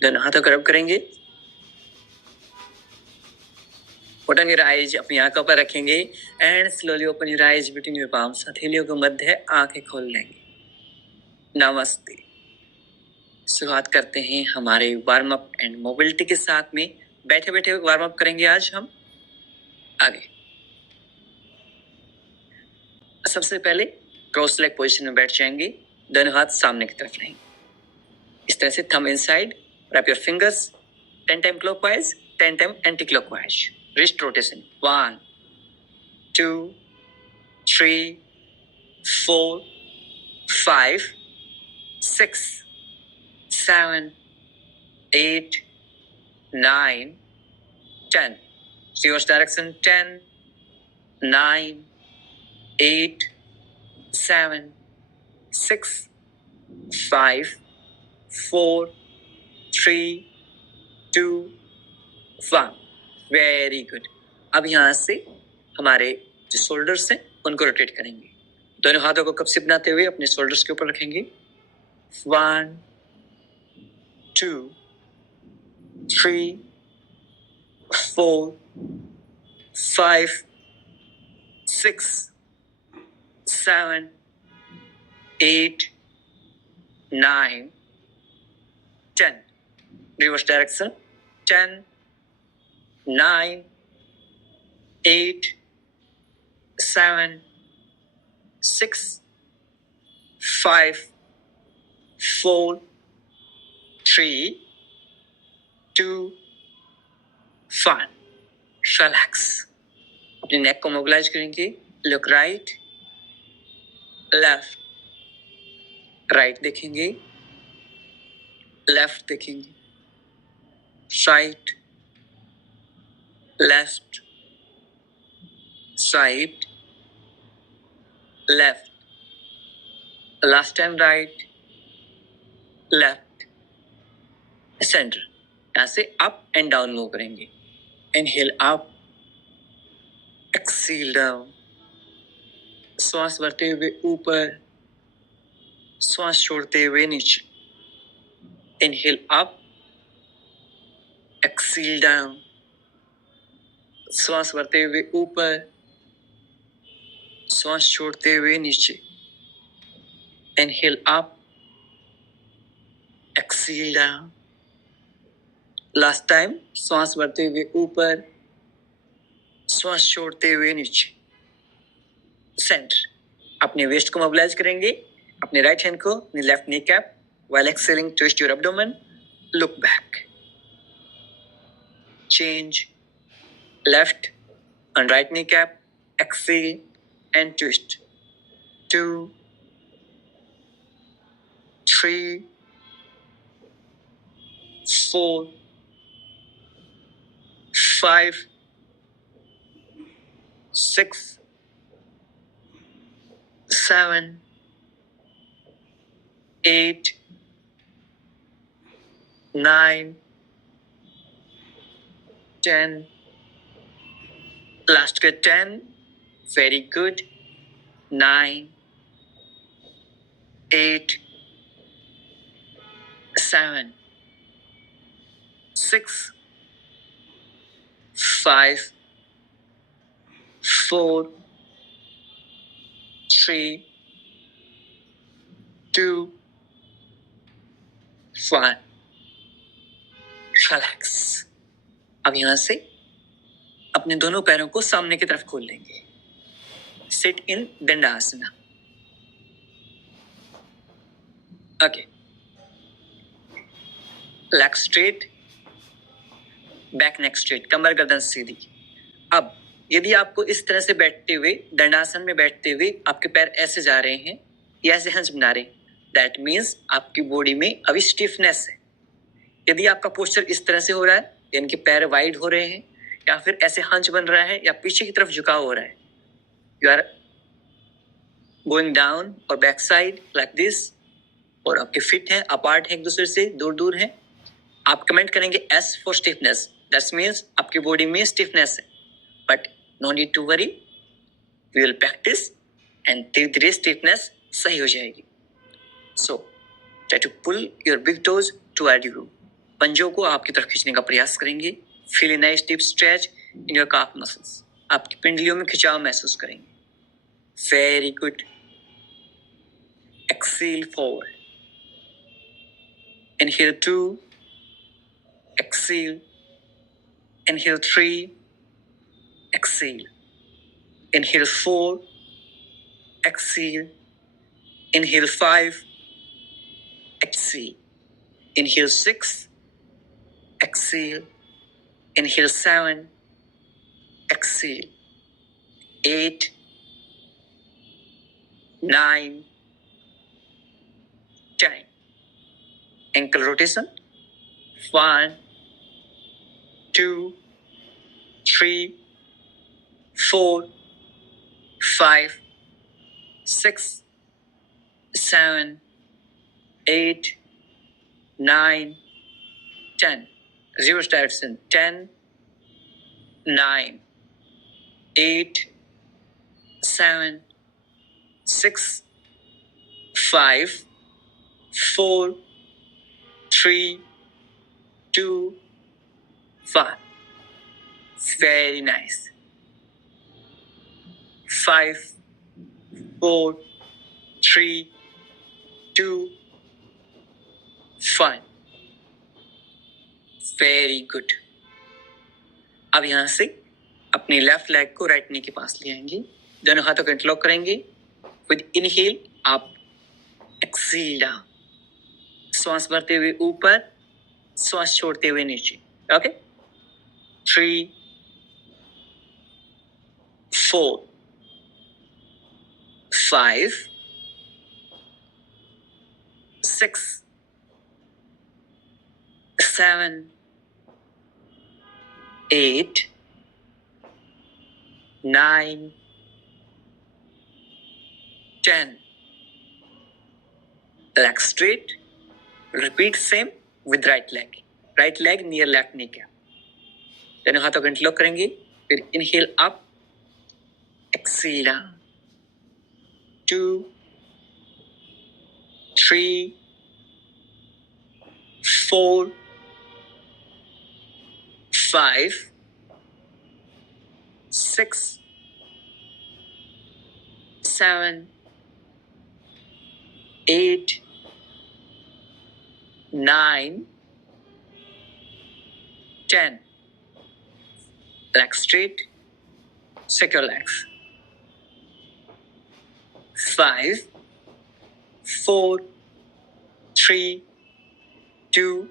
दोनों हाथों को रब करेंगे। Put on your eyes, अपनी आंखों पर रखेंगे and slowly open your eyes between your palms. हथेलियों को मध्य है, आंखें खोल लेंगे। नमस्ते। शुरुआत करते हैं हमारे वार्म अप एंड मोबिलिटी के साथ में। बैठे बैठे वार्म अप करेंगे आज हम। आगे सबसे पहले क्रॉस लेग पोजीशन में बैठ जाएंगे, दोनों हाथ सामने की तरफ रहेंगे। इस तरह से thumb inside, wrap your fingers 10 time clockwise, 10 time anti clockwise. Wrist rotation 1 2 3 4 5 6 7 8 9 10. Reverse direction 10 9 8 7 6 5 4 3 2 1. Very good. अब यहाँ से हमारे जो शोल्डर्स हैं उनको रोटेट करेंगे। दोनों हाथों को कप से बनाते हुए अपने शोल्डर्स के ऊपर रखेंगे। 1 2 3 4 5 6 7 8 9 10. Reverse direction 10 9 8 7 6 5 4 3 2 1. रिलैक्स। अपने नेक को मोबिलाइज करेंगे। लुक राइट लेफ्ट, राइट देखेंगे, लेफ्ट देखेंगे, right left, right left, last time right left, centre. यहां से अप एंड डाउन मूव करेंगे। Inhale up, exhale down. श्वास भरते हुए ऊपर, श्वास छोड़ते हुए नीचे। Inhale up, exhale down. श्वास भरते हुए ऊपर, श्वास छोड़ते हुए नीचे। Inhale up, exhale down. Last time श्वास भरते हुए ऊपर, श्वास छोड़ते हुए नीचे, सेंटर। अपने वेस्ट को मोबिलाइज करेंगे। अपने राइट हैंड को अपने left knee cap, while exhaling twist your abdomen, look back, change left and right knee cap, exhale and twist 2 3 4 5 6 7 8 9 10. Last के 10. Very good. 9 8 7 6 5 4 3 2 1. रिलैक्स। अब यहां से अपने दोनों पैरों को सामने की तरफ खोल लेंगे। Sit in dandasana. Okay, leg straight, back neck straight, कमर गर्दन सीधी। अब यदि आपको इस तरह से बैठते हुए, दंडासन में बैठते हुए आपके पैर ऐसे जा रहे हैं या ऐसे हंस बना रहे हैं, दैट मीन्स आपकी बॉडी में अभी स्टिफनेस है। यदि आपका पोस्चर इस तरह से हो रहा है, यानी कि पैर वाइड हो रहे हैं, या फिर ऐसे हंच बन रहा है, या पीछे की तरफ झुकाव हो रहा है, यू आर गोइंग डाउन और बैक साइड लाइक दिस, और आपके फिट है, अपार्ट है, एक दूसरे से दूर दूर है, आप कमेंट करेंगे S for stiffness. That means आपकी बॉडी में स्टिफनेस है, but no need to worry, we will practise and धीरे धीरे स्टिफनेस सही हो जाएगी। So try to pull your big toes toward you. पंजों को आपकी तरफ खींचने का प्रयास करेंगे। Feel a nice deep stretch in your calf muscles, आपकी पिंडलियों में खिंचाव महसूस करेंगे। Very good. Exhale forward, inhale 2, exhale, inhale 3, exhale, inhale 4, exhale, inhale 5, exhale, inhale 6, exhale, inhale 7, exhale, 8, 9, 10. Ankle rotation, 1, 2, 3, 4, 5, 6, 7, 8, 9, 10. Reverse direction, 10, 9, 8, 7, 6, 5, 4, 3, 2, 1. Very nice. 5, 4, 3, 2, 1. Very good. अब यहां से अपनी लेफ्ट लेग को राइट नी के पास ले आएंगे, दोनों हाथों को इंटरलॉक करेंगे। विद इनहेल आप, एक्सेल डाउन, श्वास भरते हुए ऊपर, श्वास छोड़ते हुए नीचे। Okay, 3, 4, 5, 6, 7, 8, 9, 10. Leg straight. Repeat same with right leg. Right leg near left kneecap. दोनों हाथों को इंटरलॉक करेंगे। फिर inhale up, exhale down, 2, 3, 4, 5, 6, 7, 8, 9, 10. Legs straight, secure legs. 5, 4, 3, 2,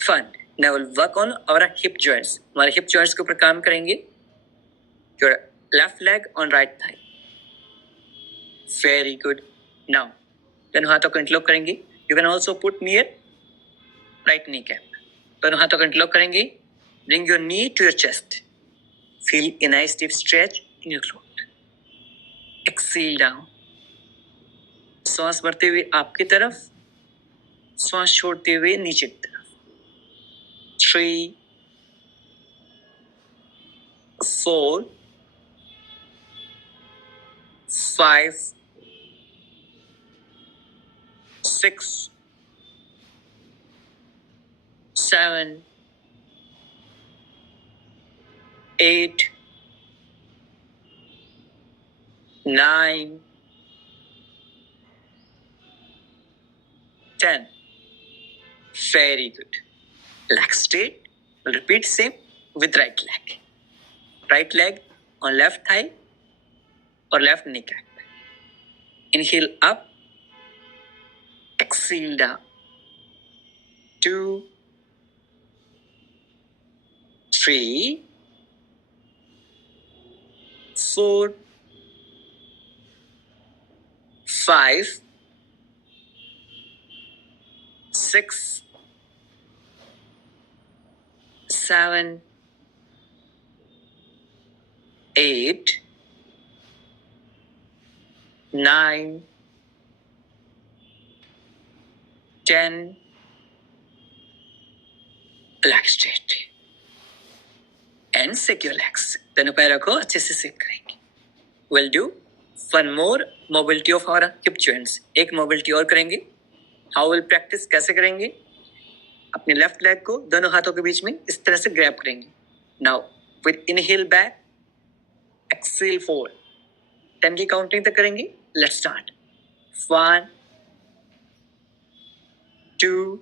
1. Now we'll work on our hip joints. हमारे hip joints के ऊपर काम करेंगे. Your left leg on right thigh. Very good. Now, दोनों हाथों को इंटरलॉक करेंगे. You can also put near right kneecap. दोनों हाथों को इंटरलॉक करेंगे. Bring your knee to your chest. Feel a nice deep stretch in your throat. Exhale down. श्वास भरते हुए आपकी तरफ, श्वास छोड़ते हुए नीचे की तरफ। 3, 4, 5, 6, 7, 8, 9, 10. Very good. Leg straight. We'll repeat same with right leg. Right leg on left thigh or left kneecap. Inhale up, exhale down. 2, 3, 4, 5, 6, 7, 8, 9, 10. Leg straight and secure legs. दोनों पैरों को अच्छे से सेक करेंगे. We'll do one more mobility of our hip joints. एक mobility और करेंगे. How will practice? कैसे करेंगे? अपने लेफ्ट लेग को दोनों हाथों के बीच में इस तरह से ग्रैब करेंगे. Now with inhale back, exhale forward. 10 की काउंटिंग तक करेंगे. Let's start. 1 2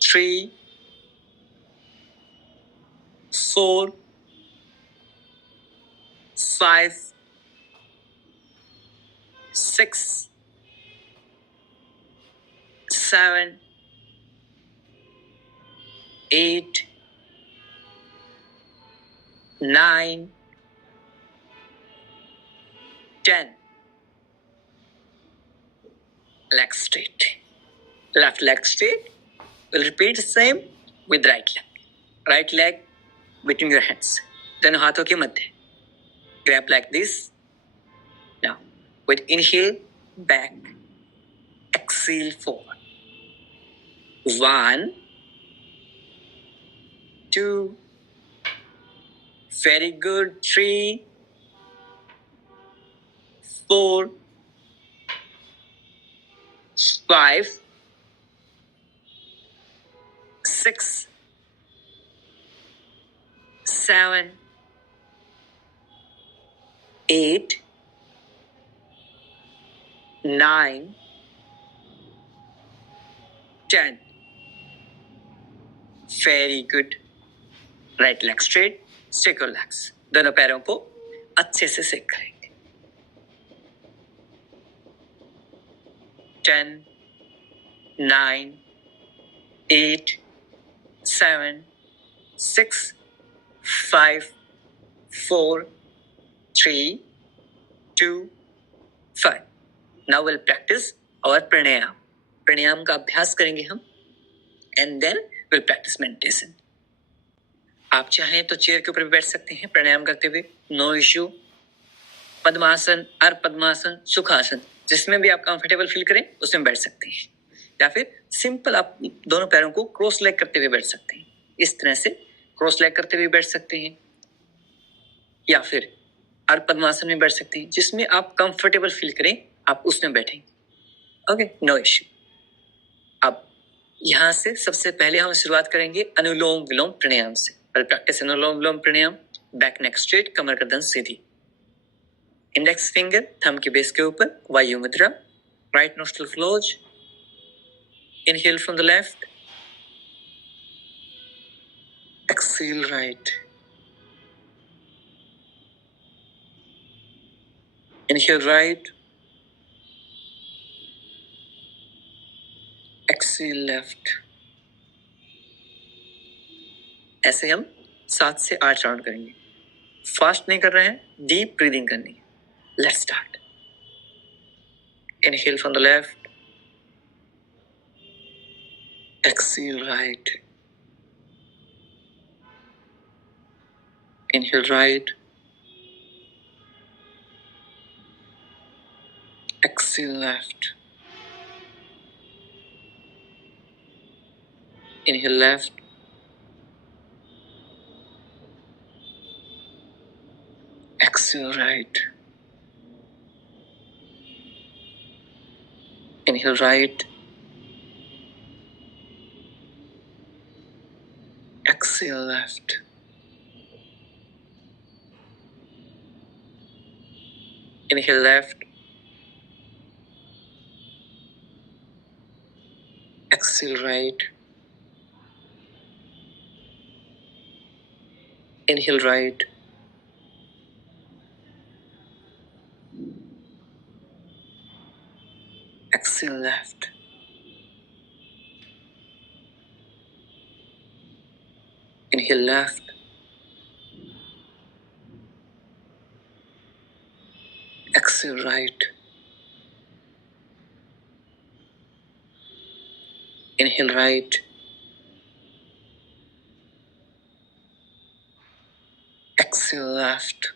3 4 5 6 7 8 9 10. Leg straight. Left leg straight. We'll repeat the same with right leg. Right leg between your hands. Then हाथों के मध्य. Grab like this. Now, with inhale, back. Exhale, forward. 1 2. Very good. 3 4 5 6 7 8 9 10. Very good. Right leg straight, stick your legs. दोनों पैरों को अच्छे से सेक करेंगे. 10 9 8 7 6 5 4 3 2 5. Now we'll practice our pranayam. प्राणायाम का अभ्यास करेंगे हम. And then we'll practice meditation. आप चाहें तो चेयर के ऊपर भी बैठ सकते हैं प्राणायाम करते हुए. No issue. पद्मासन, अर्ध पद्मासन, सुखासन, जिसमें भी आप कंफर्टेबल फील करें उसमें बैठ सकते हैं. या फिर सिंपल आप दोनों पैरों को क्रॉस लेग करते हुए बैठ सकते हैं. इस तरह से क्रॉस लेग करते हुए बैठ सकते हैं. या फिर अर्ध पद्मासन में बैठ सकते हैं. जिसमें आप कंफर्टेबल फील करें आप उसमें बैठें. Okay, no issue. अब यहाँ से सबसे पहले हम शुरुआत करेंगे अनुलोम विलोम प्राणायाम से. Practise anulom vilom pranayama. Back neck straight, कमर गर्दन सीधी. इंडेक्स फिंगर थंब के बेस के ऊपर, vayu mudra. Right nostril close. Inhale from the left. Exhale right. Inhale right. Exhale left. ऐसे हम 7 से 8 राउंड करेंगे. फास्ट नहीं कर रहे हैं, डीप ब्रीदिंग करनी है. Let's start. Inhale from the left. Exhale right. Inhale right. Exhale left. Inhale left. Exhale right. Inhale right. Exhale left. Inhale left. Exhale right. Inhale right. Exhale left. Inhale left. Exhale right. Inhale right. Exhale left.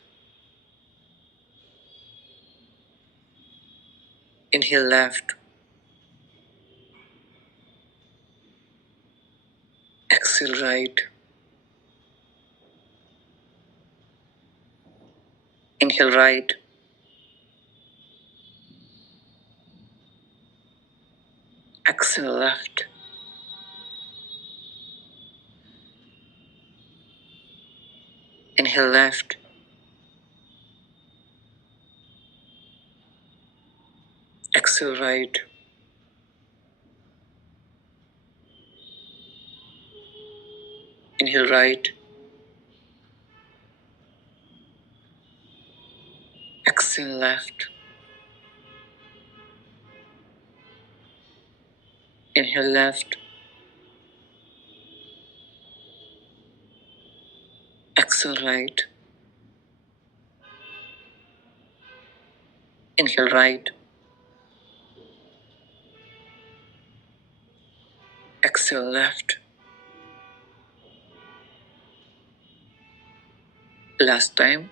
Inhale left. Exhale right. Inhale right. Exhale left. Inhale left. Exhale right. Inhale right. Exhale left. Inhale left. Exhale right. Inhale right. Exhale left. Last time.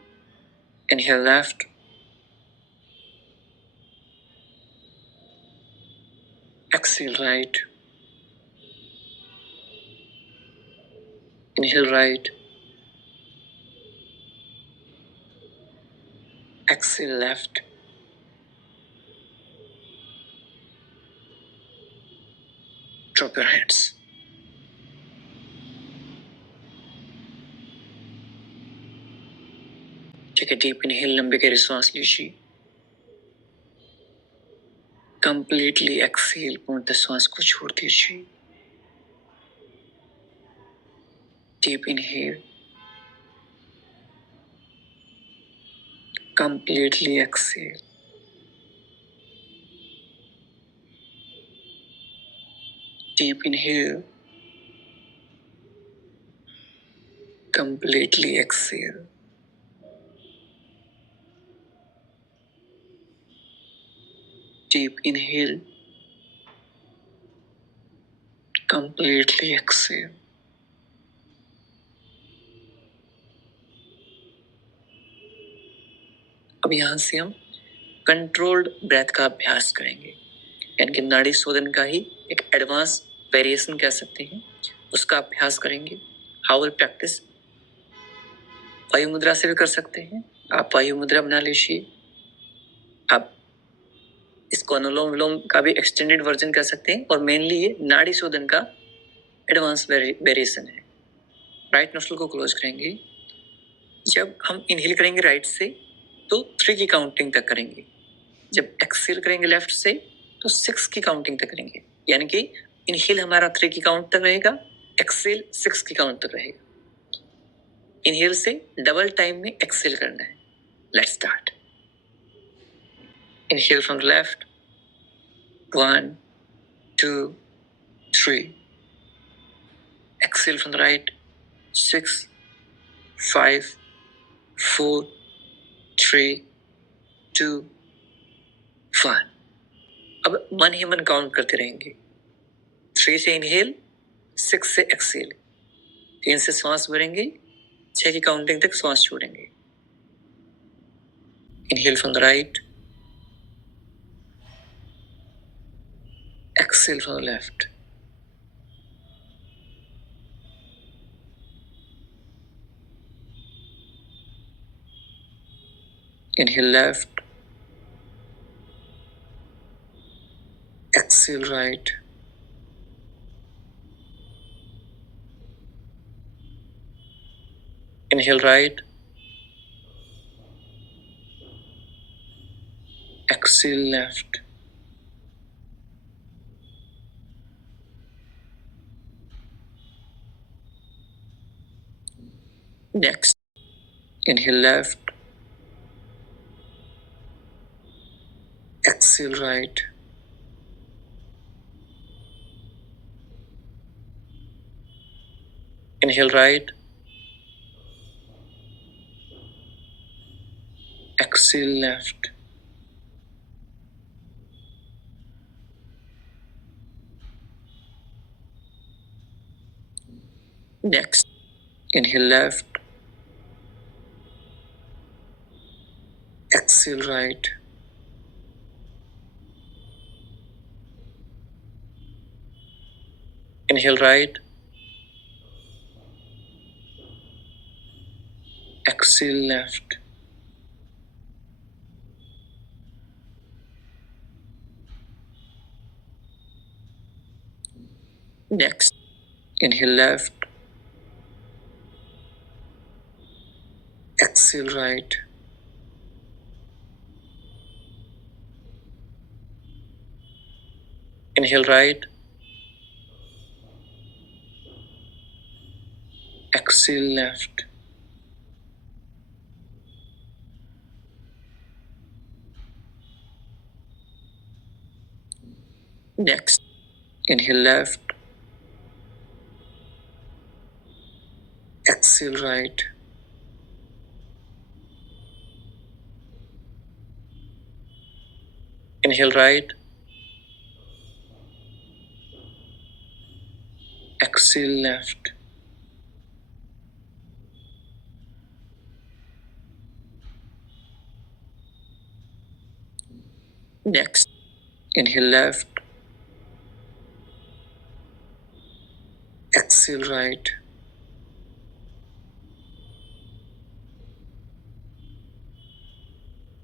Inhale left. Exhale right. Inhale right. Exhale left. Drop your hands. Take a deep inhale. लंबे गहरे सांस लीजिए. Completely exhale. पूर्णतः सांस को छोड़ दीजिए. Deep inhale. Completely exhale. Deep inhale. Completely exhale. Deep inhale. Completely exhale. अब यहां से हम कंट्रोल्ड ब्रेथ का अभ्यास करेंगे, यानी कि नाड़ी शोधन का ही एक एडवांस वेरिएशन कह सकते हैं, उसका अभ्यास करेंगे. How will practice. वायु मुद्रा से भी कर सकते हैं. आप वायु मुद्रा बना लीजिए. आप इसको अनुलोम विलोम का भी एक्सटेंडेड वर्जन कह सकते हैं, और मेनली ये नाड़ी शोधन का एडवांस वेरिएशन है. राइट नोस्ट्रल को क्लोज करेंगे. जब हम इनहेल करेंगे राइट से तो 3 की काउंटिंग तक करेंगे. जब एक्सहेल करेंगे लेफ्ट से तो 6 की काउंटिंग तक करेंगे, यानी कि इनहेल हमारा 3 की काउंट तक रहेगा, एक्सहेल 6 की काउंट तक रहेगा. इनहेल से डबल टाइम में एक्सहेल करना है. Let's start. Inhale from left. 1 2 3. Exhale from the right. 6 5 4 3 2 1. अब मन ही मन काउंट करते रहेंगे. 3 से इनहेल, 6 से एक्सहेल. 3 से श्वास भरेंगे, 6 की काउंटिंग तक श्वास छोड़ेंगे. Inhale from the right. Exhale from the left. Inhale left. Exhale right. Inhale right. Exhale left. Next. Inhale left. Exhale right. Inhale right. Exhale left. Next. Inhale left. Exhale right. Inhale right. Exhale left. Next. Inhale left. Exhale right. Inhale right. Exhale left. Next, inhale left. Exhale right. Inhale right. Exhale left. Next, inhale left. Exhale right.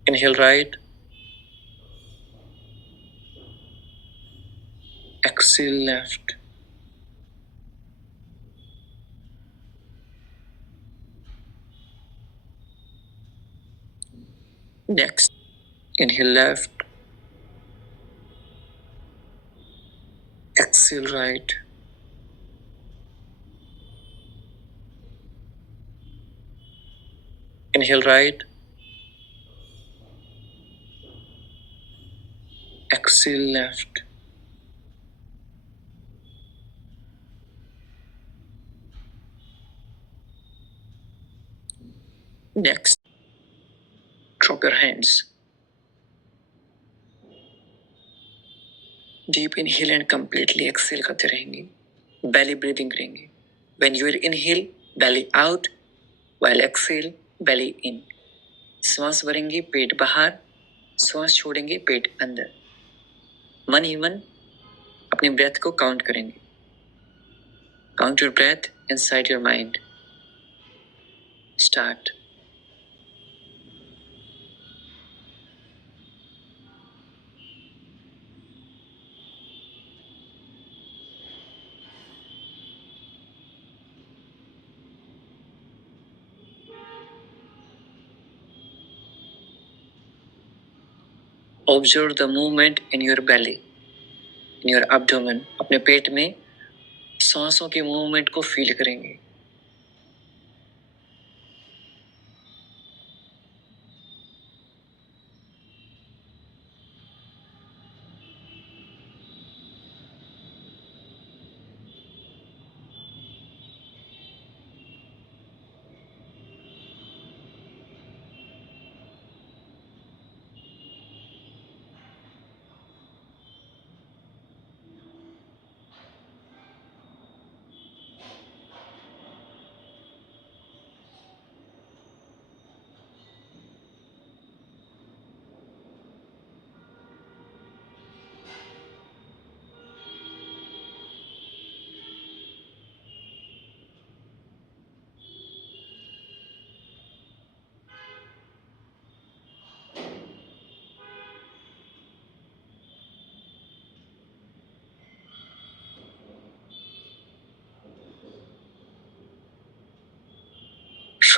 Inhale right. Exhale left. Next, inhale left. Exhale right. Inhale right. Exhale left. Next, drop your hands. Deep inhale and completely exhale करते रहेंगे. Belly breathing करेंगे. When you inhale, belly out. While exhale, belly in. श्वास भरेंगे पेट बाहर, श्वास छोड़ेंगे पेट अंदर. 1 even अपनी ब्रेथ को काउंट करेंगे. Count your breath inside your mind. Start. Observe the movement in your belly, in your abdomen. अपने पेट में सांसों के मूवमेंट को फील करेंगे.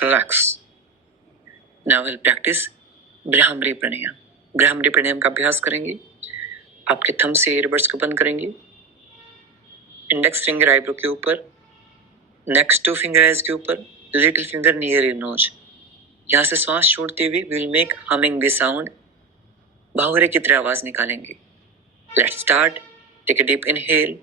Relax. Now we'll practice bhramari प्राणायाम. ब्राह्मरी प्राणायाम का अभ्यास करेंगे. आपके थंब से ईयरबड्स को बंद करेंगे. इंडेक्स फिंगर आईब्रो के ऊपर, नेक्स्ट 2 फिंगर आइज के ऊपर, little finger near your nose. यहाँ से श्वास छोड़ते हुए will make humming the sound. भौरे की तरह आवाज निकालेंगे. Let's start. Take a deep inhale.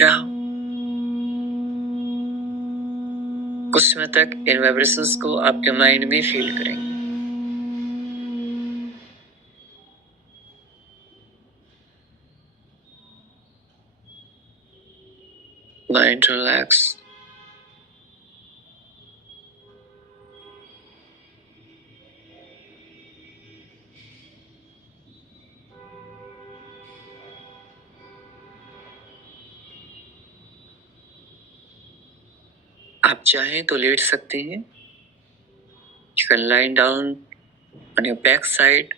Down. कुछ समय तक इन वाइब्रेशंस को आपके माइंड में फील करेंगे। Mind relax. आप चाहें तो लेट सकते हैं। You can lie down on your back side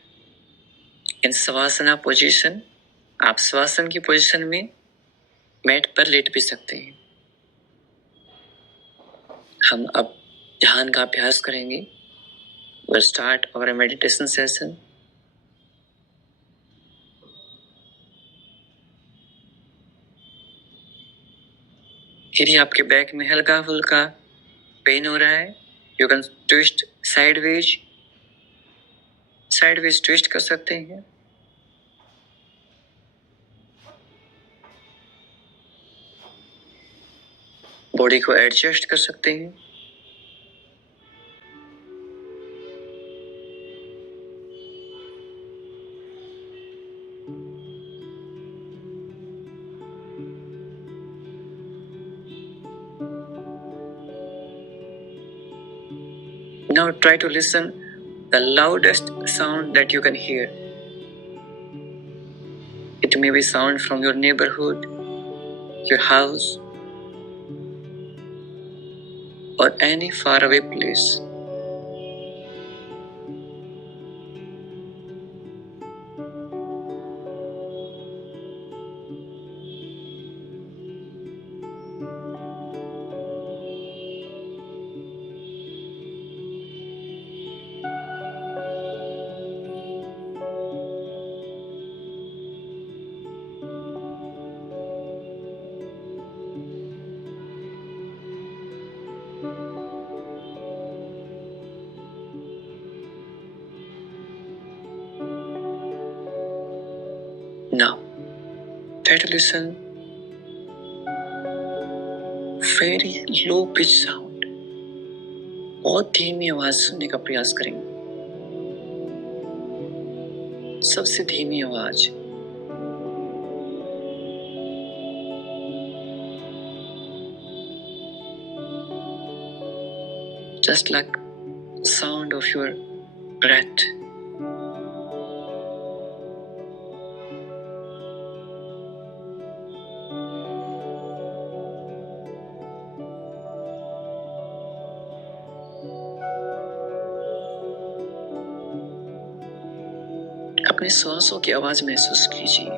in savasana position। आप श्वासन की पोजीशन में मैट पर लेट भी सकते हैं। हम अब ध्यान का अभ्यास करेंगे। We'll start our meditation session। यदि आपके बैक में हल्का फुल्का पेन हो रहा है, you can twist sideways twist कर सकते हैं। बॉडी को एडजस्ट कर सकते हैं। Now try to listen the loudest sound that you can hear। It may be sound from your neighborhood, your house, or any faraway place। Now try to listen very low pitch sound। बहुत धीमी आवाज सुनने का प्रयास करेंगे। सबसे धीमी आवाज। Just like sound of your breath। अपने सांसों की आवाज महसूस कीजिए।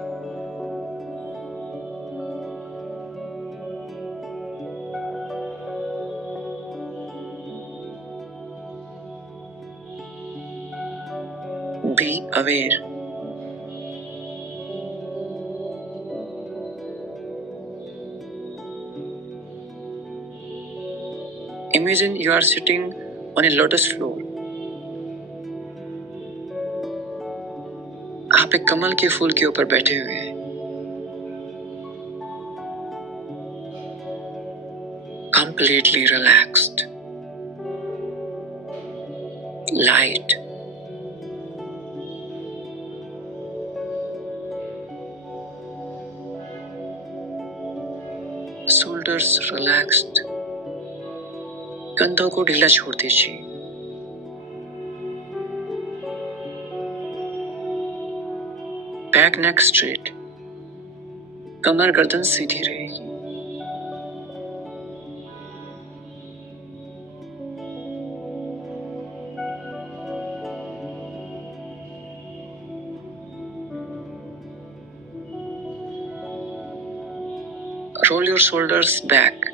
Be aware। Imagine you are sitting on a lotus floor। आप एक कमल के फूल के ऊपर बैठे हुए हैं। Completely relaxed, light, shoulders relaxed। कंधों को ढीला छोड़ दीजिए। Back neck straight. कमर गर्दन सीधी रहेगी। Roll your shoulders back।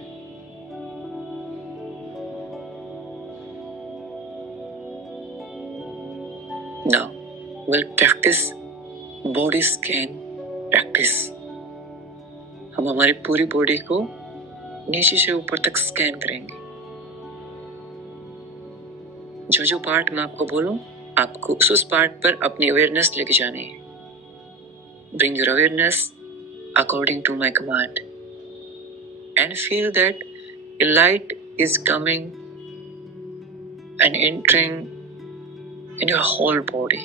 Now we'll practice body scan practice। हम हमारी पूरी बॉडी को नीचे से ऊपर तक स्कैन करेंगे। जो जो पार्ट मैं आपको बोलूं, आपको उस पार्ट पर अपनी अवेयरनेस लेके जानी है। Bring your awareness according to my command। and feel that a light is coming and entering in your whole body.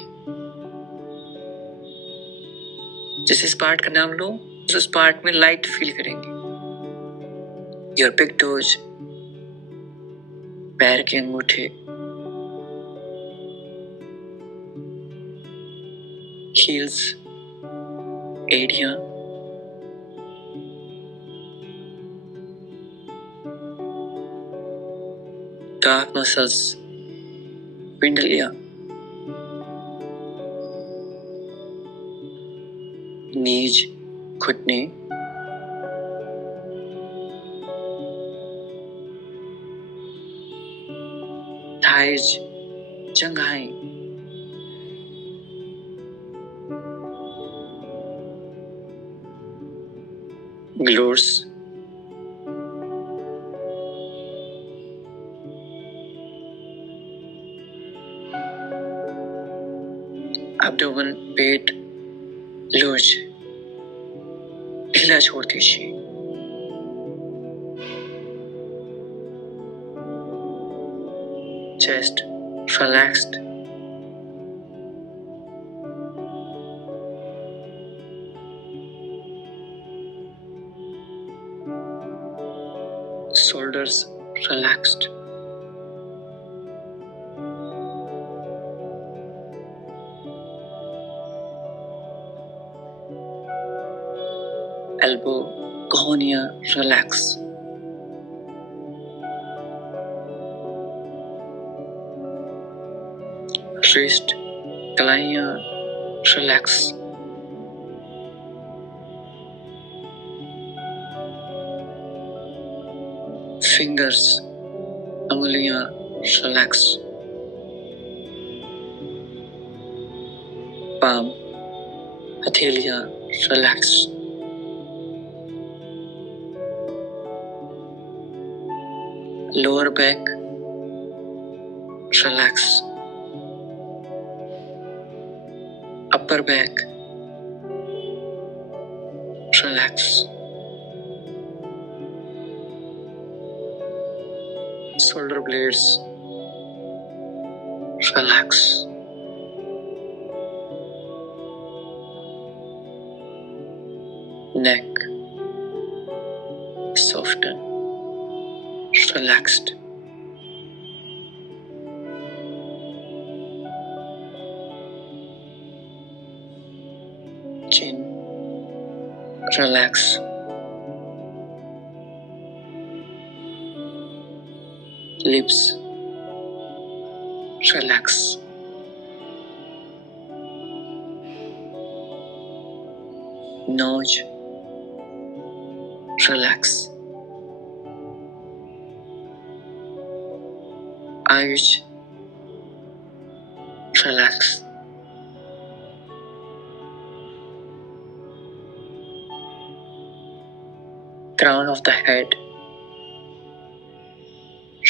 जिस इस पार्ट का नाम लो, उस पार्ट में लाइट फील करेंगे. Your big toes, पैर के अंगूठे, heels, एड़ियां, calf muscles, पिंडलियां, knees, घुटने, thighs, जंघाएं, glutes, abdomen, पेट, लूज, ढीला छोड़ दीजिए. Chest relaxed. Shoulders relaxed. Elbow, कोहनियां relax. Wrist, Kalaiyaan relax. Fingers, अंगुलियां relax. Palm, हथेलियां relax. Lower back relax. Upper back relax. Shoulder blades relax. Neck soften, relaxed. Chin relax. Lips relax. Nose relax. Eyes relax. Crown of the head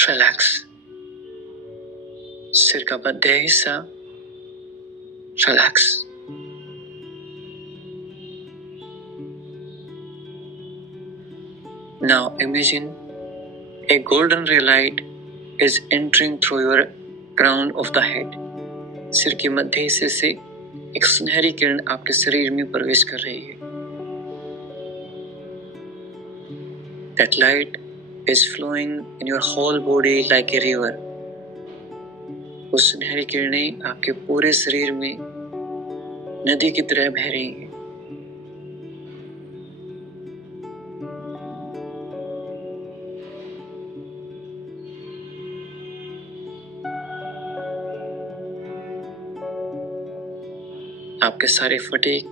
relax. सिर का मध्य हिस्सा relax. Now imagine a golden ray light is entering through your crown of the head. सिर के मध्य हिस्से से एक सुनहरी किरण आपके शरीर में प्रवेश कर रही है. That light is flowing in your whole body like a river. वो सुनहरी किरणें आपके पूरे शरीर में नदी की तरह बह रही हैं. आपके सारे फटीग,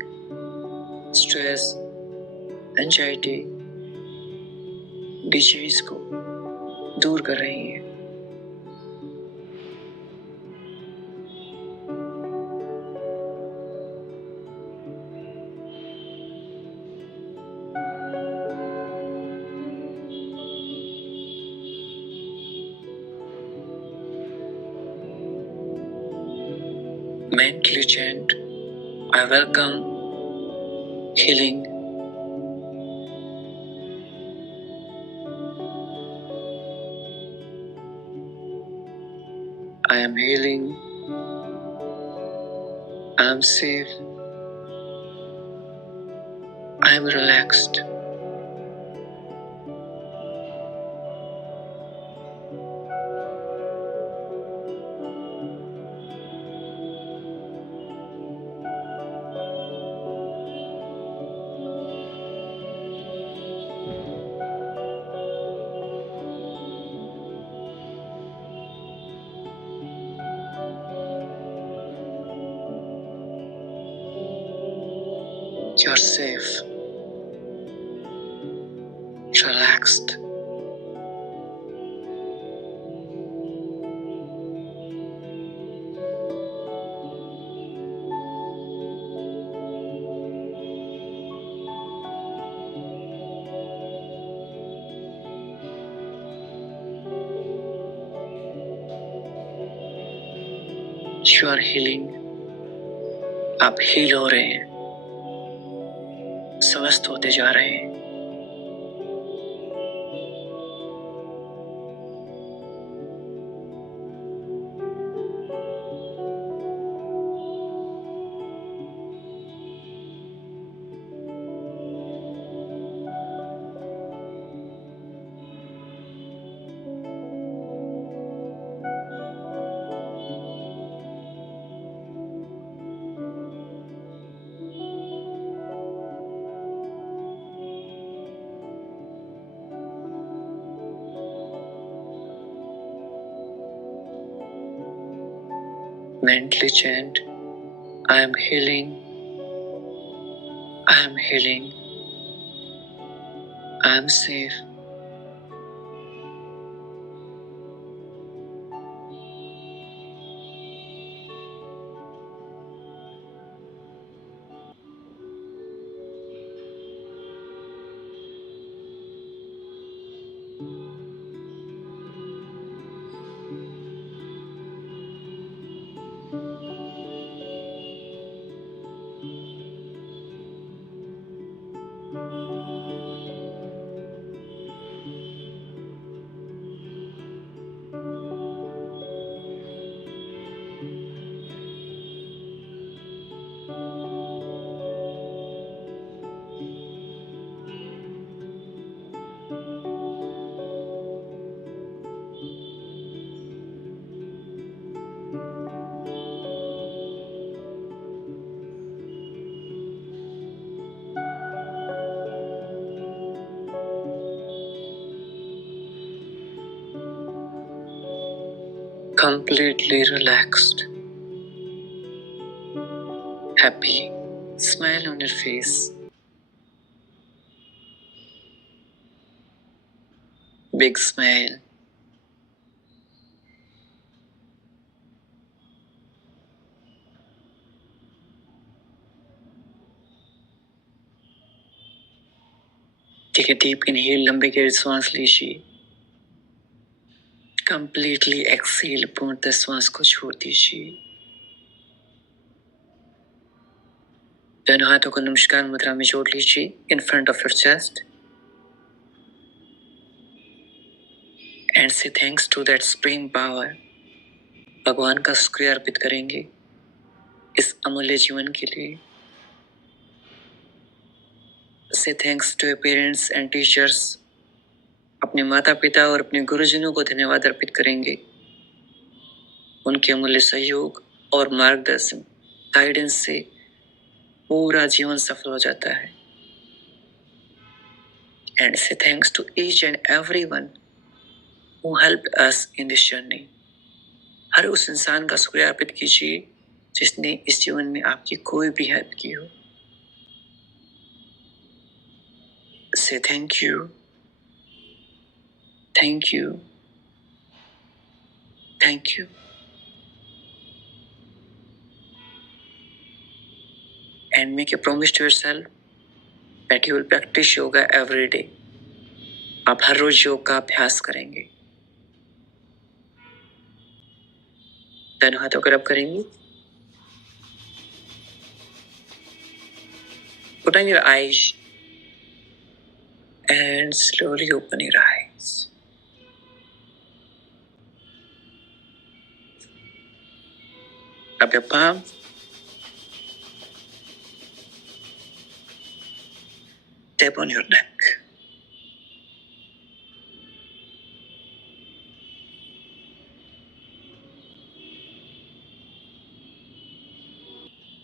स्ट्रेस, एंजाइटी, डिजीज को दूर कर रही है. Mentally chant, I welcome healing. I am healing. I am safe. I am relaxed. You're safe, relaxed. You are healing. आप हील हो रहे हैं, स्वस्थ होते जा रहे हैं. Mentally chant, I am healing. I am healing. I am safe. Completely relaxed, happy, smile on your face, big smile. Take a deep inhale, लंबे गहरे सांस लीजिए. Completely exhale, पूर्णतः श्वास को छोड़ दीजिए. दोनों हाथों को नमस्कार मुद्रा में जोड़ लीजिए in front of your chest and say thanks to that supreme power. भगवान का शुक्रिया अर्पित करेंगे इस अमूल्य जीवन के लिए. Say thanks to your parents and teachers. अपने माता पिता और अपने गुरुजनों को धन्यवाद अर्पित करेंगे. उनके अमूल्य सहयोग और मार्गदर्शन, गाइडेंस से पूरा जीवन सफल हो जाता है. And say thanks to each and everyone who helped us in this journey. हर उस इंसान का शुक्रिया अर्पित कीजिए जिसने इस जीवन में आपकी कोई भी हेल्प की हो. Say thank you, thank you, thank you. And make a promise to yourself that you will practice yoga every day. आप हर रोज योग का अभ्यास करेंगे. दोनों हाथों को रब करेंगे. Put on your eyes and slowly open your eyes. up your palm. Tap on your neck.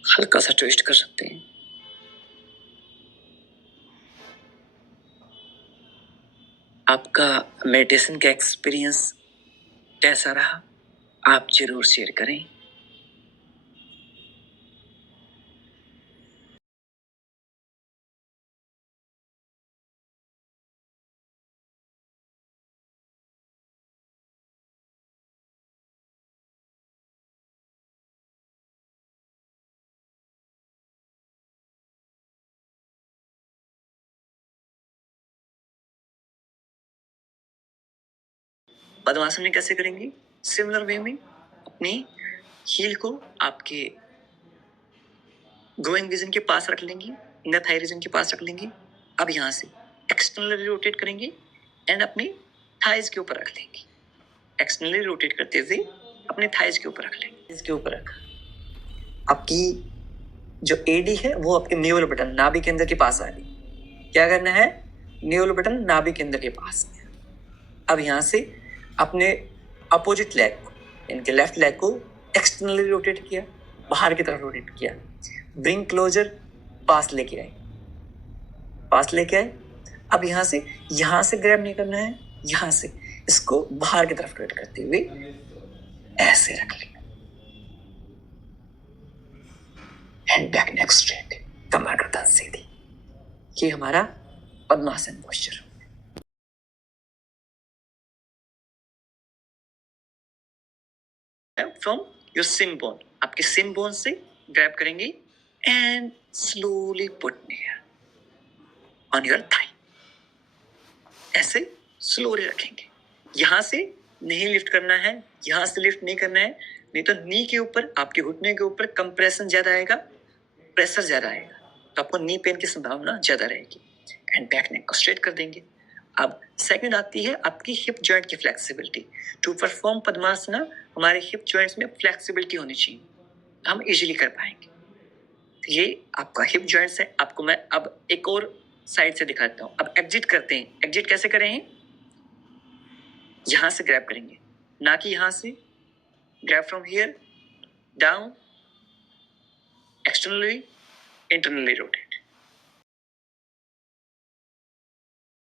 हल्का सा ट्विस्ट कर सकते हैं। आपका मेडिटेशन का एक्सपीरियंस कैसा रहा, आप जरूर शेयर करें। पद्मासन में कैसे करेंगे? सिमिलर वे में अपनी हील को आपके ग्रोइंग रीजन के पास रख लेंगे, इनर थाई रीजन के पास रख लेंगे। अब यहाँ से एक्सटर्नली रोटेट करेंगे एंड अपने थाइज के ऊपर रख लेंगे। एक्सटर्नली रोटेट करते हुए अपने थाइज के ऊपर रख लेंगे। इसके ऊपर रख, आपकी जो एडी है वो आपके न्यूरल बटन नाभि के अंदर के पास आ गई। क्या करना है? न्यूरल बटन नाभि के अंदर के पास। अब यहाँ से अपने अपोजिट लेग को, इनके लेफ्ट लेग को एक्सटर्नली रोटेट किया, बाहर की तरफ रोटेट किया। ब्रिंग क्लोजर, पास लेके आए, पास लेके आए। अब यहाँ से ग्रैब नहीं करना है, यहाँ से इसको बाहर की तरफ रोटेट करते हुए ऐसे रख लें। हैंड बैक नेक स्ट्रेट, कमर गर्दन सीधी। ये हमारा padmasana posture. From your shin bone, आपके सिन बोन से ग्रैब करेंगे and slowly put near on your thigh. ऐसे स्लोली रखेंगे। यहां से नहीं लिफ्ट करना है, यहां से लिफ्ट नहीं करना है, नहीं तो नी के ऊपर, आपके घुटने के ऊपर कंप्रेशन ज्यादा आएगा, प्रेशर ज्यादा आएगा, तो आपको नी पेन की संभावना ज्यादा रहेगी। एंड बैक नेक को स्ट्रेट कर देंगे। अब सेकंड आती है आपकी हिप जॉइंट की फ्लेक्सिबिलिटी। टू परफॉर्म पद्मासना हमारे हिप जॉइंट्स में फ्लेक्सिबिलिटी होनी चाहिए, हम इजीली कर पाएंगे। तो ये आपका हिप जॉइंट्स है। आपको मैं अब एक और साइड से दिखाता हूँ। अब एग्जिट करते हैं। एग्जिट कैसे करें? यहां से ग्रैब करेंगे, ना कि यहां से। Grab from here down, externally, internally rotate.